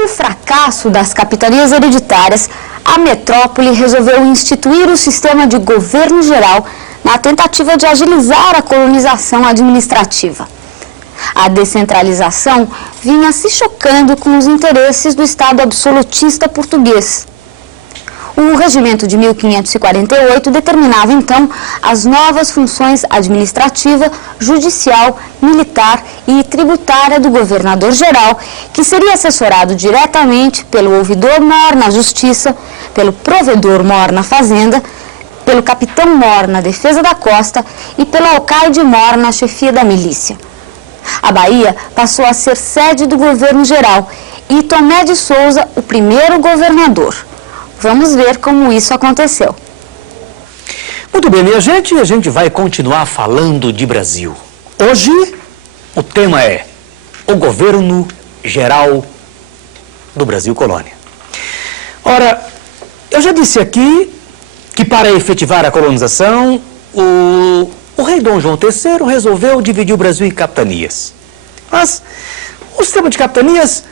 Com o fracasso das capitanias hereditárias, a metrópole resolveu instituir o sistema de governo geral na tentativa de agilizar a colonização administrativa. A descentralização vinha se chocando com os interesses do Estado absolutista português. O Regimento de 1548 determinava, então, as novas funções administrativa, judicial, militar e tributária do governador-geral, que seria assessorado diretamente pelo ouvidor-mor na Justiça, pelo provedor-mor na Fazenda, pelo capitão-mor na Defesa da Costa e pelo alcaide-mor na chefia da milícia. A Bahia passou a ser sede do governo-geral e Tomé de Souza, o primeiro governador. Vamos ver como isso aconteceu. Muito bem, minha gente, a gente vai continuar falando de Brasil. Hoje, o tema é o governo geral do Brasil Colônia. Ora, eu já disse aqui que para efetivar a colonização, o rei Dom João III resolveu dividir o Brasil em capitanias. Mas o sistema de capitanias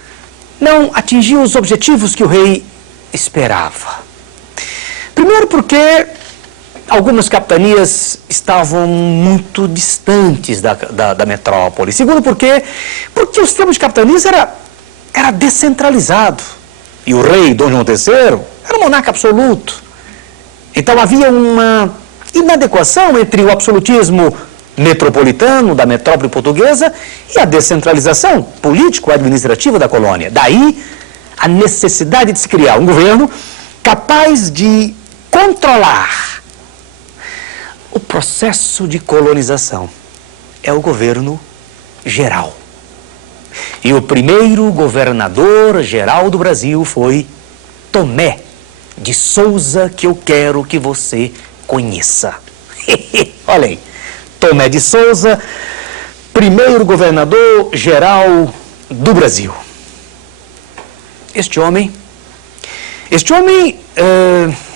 não atingiu os objetivos que o rei esperava. Primeiro porque algumas capitanias estavam muito distantes da metrópole. Segundo porque o sistema de capitanias era descentralizado. E o rei Dom João III era um monarca absoluto. Então havia uma inadequação entre o absolutismo metropolitano da metrópole portuguesa e a descentralização político-administrativa da colônia. Daí a necessidade de se criar um governo capaz de controlar o processo de colonização. É o governo geral. E o primeiro governador geral do Brasil foi Tomé de Souza, que eu quero que você conheça. Olha aí, Tomé de Souza, primeiro governador geral do Brasil. Este homem,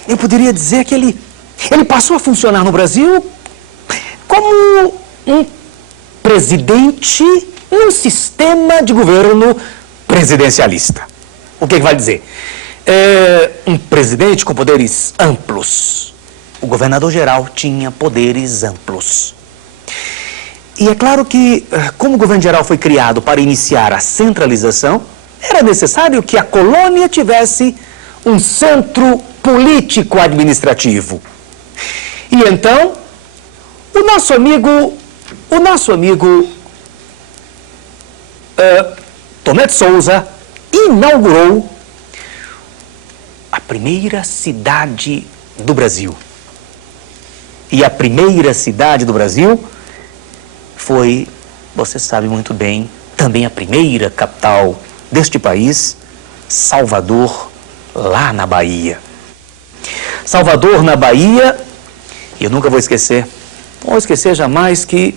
eu poderia dizer que ele passou a funcionar no Brasil como um presidente num sistema de governo presidencialista. O que vai dizer? Um presidente com poderes amplos. O governador-geral tinha poderes amplos. E é claro que, como o governo-geral foi criado para iniciar a centralização, era necessário que a colônia tivesse um centro político-administrativo. E então, o nosso amigo Tomé de Souza inaugurou a primeira cidade do Brasil. E a primeira cidade do Brasil foi, você sabe muito bem, também a primeira capital deste país, Salvador, lá na Bahia. Salvador, na Bahia, eu nunca vou esquecer, não vou esquecer jamais que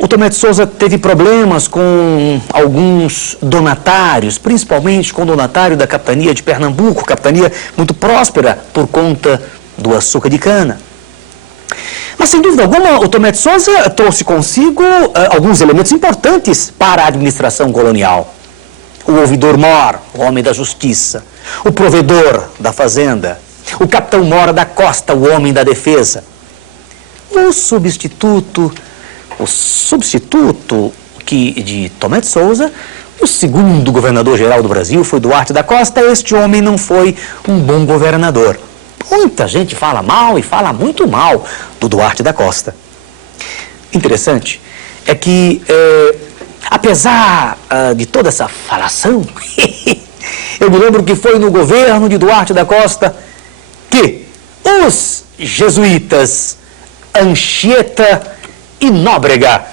o Tomé de Souza teve problemas com alguns donatários, principalmente com o donatário da capitania de Pernambuco, capitania muito próspera por conta do açúcar de cana. Mas, sem dúvida alguma, o Tomé de Souza trouxe consigo alguns elementos importantes para a administração colonial. O ouvidor-mor, o homem da justiça, o provedor da fazenda, o capitão-mor da costa, o homem da defesa. O substituto de Tomé de Souza, o segundo governador-geral do Brasil, foi Duarte da Costa. Este homem não foi um bom governador. Muita gente fala mal e fala muito mal do Duarte da Costa. Interessante é que, apesar de toda essa falação, eu me lembro que foi no governo de Duarte da Costa que os jesuítas Anchieta e Nóbrega,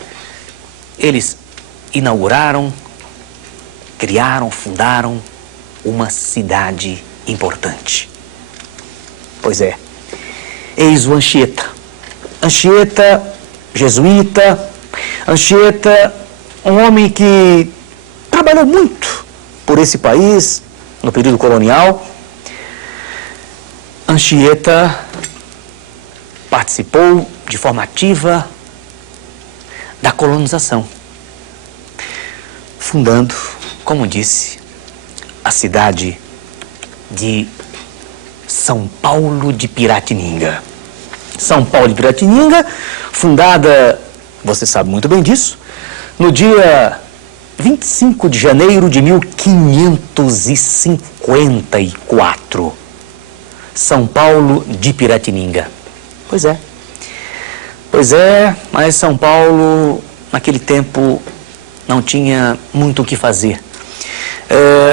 eles inauguraram, criaram, fundaram uma cidade importante. Pois é, eis o Anchieta. Anchieta, jesuíta, Anchieta, um homem que trabalhou muito por esse país no período colonial. Anchieta participou de forma ativa da colonização, fundando, como disse, a cidade de São Paulo de Piratininga. São Paulo de Piratininga, fundada, você sabe muito bem disso, no dia 25 de janeiro de 1554. São Paulo de Piratininga. Pois é, mas São Paulo, naquele tempo, não tinha muito o que fazer.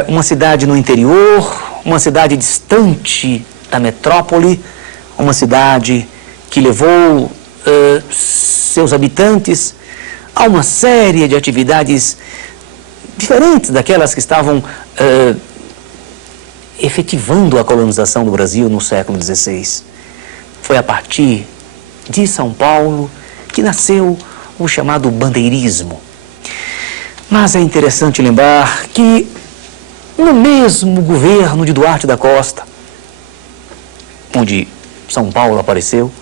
Uma cidade no interior, uma cidade distante da metrópole, uma cidade que levou seus habitantes a uma série de atividades diferentes daquelas que estavam efetivando a colonização do Brasil no século XVI. Foi a partir de São Paulo que nasceu o chamado bandeirismo. Mas é interessante lembrar que no mesmo governo de Duarte da Costa, onde São Paulo apareceu,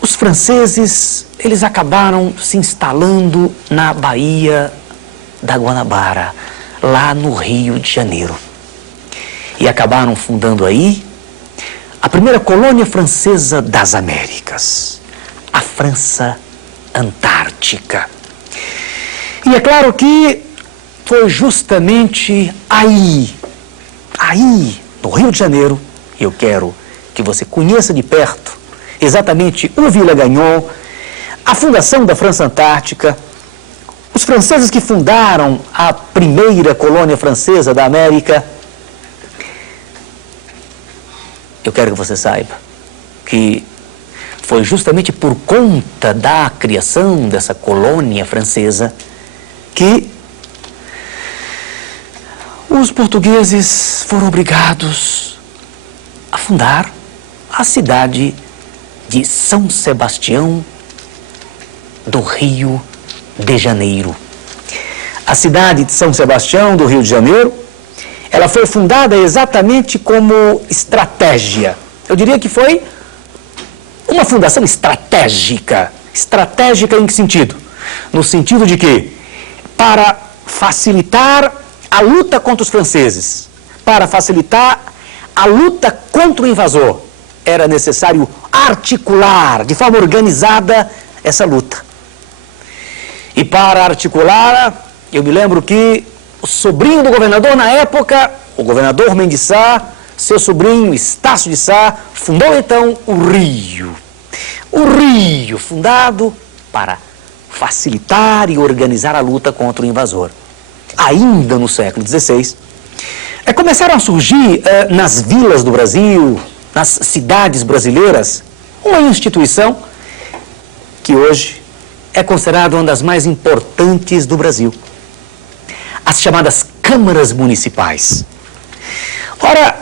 os franceses, eles acabaram se instalando na Baía da Guanabara, lá no Rio de Janeiro. E acabaram fundando aí a primeira colônia francesa das Américas, a França Antártica. E é claro que foi justamente aí, no Rio de Janeiro, e eu quero que você conheça de perto exatamente o Villa-Gagnon, a fundação da França Antártica, os franceses que fundaram a primeira colônia francesa da América. Eu quero que você saiba que foi justamente por conta da criação dessa colônia francesa que os portugueses foram obrigados a fundar a cidade de São Sebastião do Rio de Janeiro. A cidade de São Sebastião do Rio de Janeiro, ela foi fundada exatamente como estratégia. Eu diria que foi uma fundação estratégica. Estratégica em que sentido? No sentido de que, para facilitar a luta contra os franceses, para facilitar a luta contra o invasor, era necessário articular de forma organizada essa luta. E para articular, eu me lembro que o sobrinho do governador na época, o governador Mendes Sá, seu sobrinho Estácio de Sá, fundou então o Rio. O Rio, fundado para facilitar e organizar a luta contra o invasor. Ainda no século XVI, começaram a surgir nas vilas do Brasil, nas cidades brasileiras, uma instituição que hoje é considerada uma das mais importantes do Brasil. As chamadas câmaras municipais. Ora,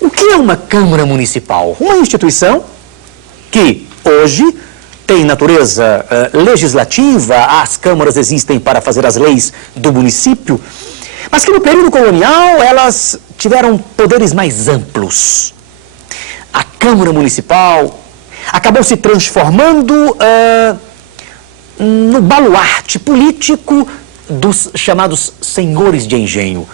o que é uma Câmara Municipal? Uma instituição que hoje tem natureza legislativa, as câmaras existem para fazer as leis do município, mas que no período colonial elas tiveram poderes mais amplos. A Câmara Municipal acabou se transformando no baluarte político dos chamados senhores de engenho,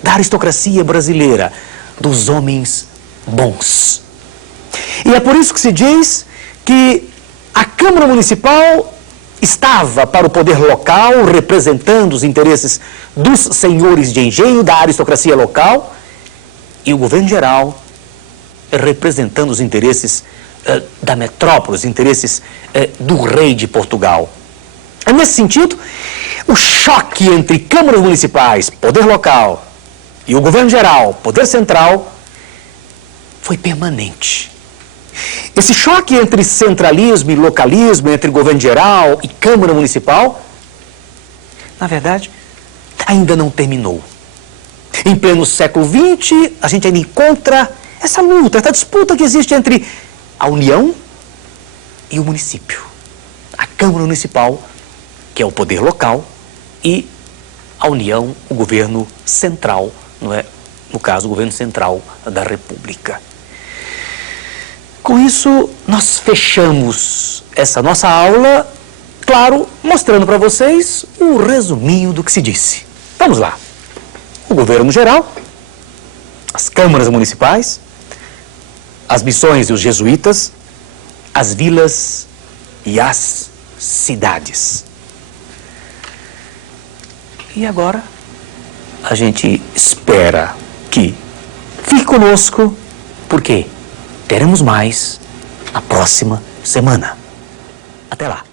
da aristocracia brasileira, dos homens bons. E é por isso que se diz que a Câmara Municipal estava para o poder local, representando os interesses dos senhores de engenho, da aristocracia local, e o governo geral representando os interesses da metrópole, os interesses do rei de Portugal. Nesse sentido, o choque entre câmaras municipais, poder local, e o governo geral, poder central, foi permanente. Esse choque entre centralismo e localismo, entre governo geral e Câmara Municipal, na verdade, ainda não terminou. Em pleno século XX, a gente ainda encontra essa luta, essa disputa que existe entre a União e o município. A Câmara Municipal, que é o poder local, e a União, o governo central, não é? No caso, o governo central da República. Com isso, nós fechamos essa nossa aula, claro, mostrando para vocês o resuminho do que se disse. Vamos lá. O governo geral as câmaras municipais, as missões e os jesuítas, as vilas e as cidades. E agora a gente espera que fique conosco, porque teremos mais na próxima semana. Até lá!